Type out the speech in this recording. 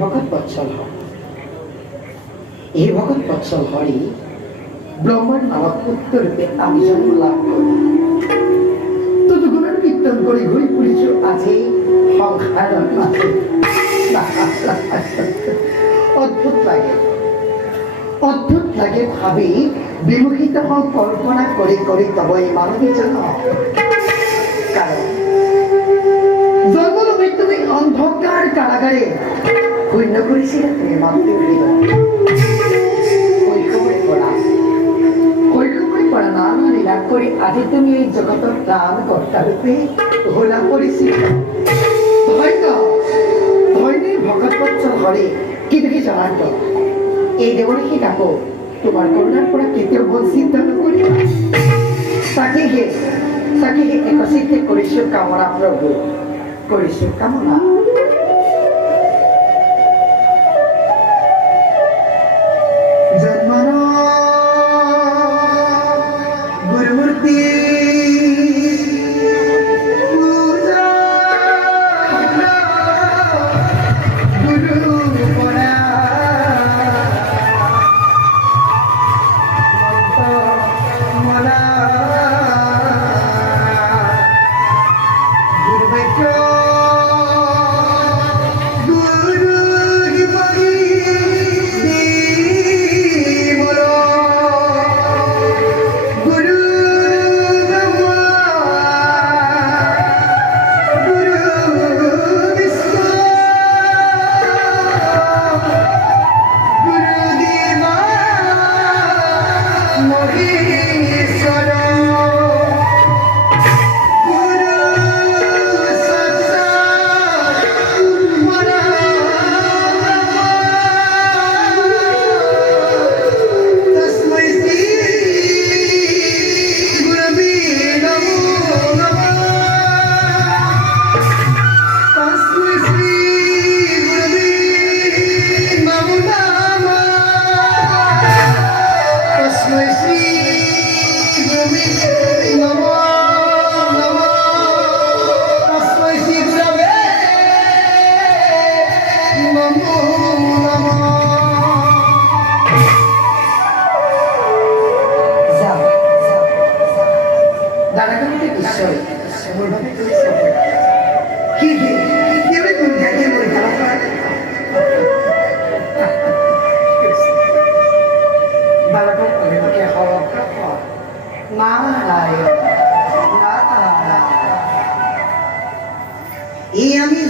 ভকত বৎসল হয়। এই ভকত বৎসল হরি ব্রহ্মার নামক পুত্ররূপে আমি জন্ম লাভ করি। তদুগুণের কীর্তন করে ঘুরি পুরিছ আছে সংসার মাঝে। অদ্ভুত লাগে, অদ্ভুত লাগে ভাবি বিমুখিত হল কল্পনা করে করে তব এই মানবী জন। কারণ জন্ম তুমি অন্ধকার কারাগারে পূর্ণ করেছিলে তুমি মাতৃগৃহ। কৈশোরে পড়া নানা লীলা করে আজি তুমি এই জগতের প্রাণ কর্তা রূপে ঘোলা পড়েছিল। হয়তো ধৈর্যের ভগত বৎসল হরে কিন্তু কি জানাত এই দেবরেখে ডাকো তোমার করুণার পরা কেতিয়াও বঞ্চিত নকৰি তাকে একচিত্তে কৰিছো কামনা প্ৰভু, কৰিছো কামনা। জন্মন গুৰুমূৰ্তি আমি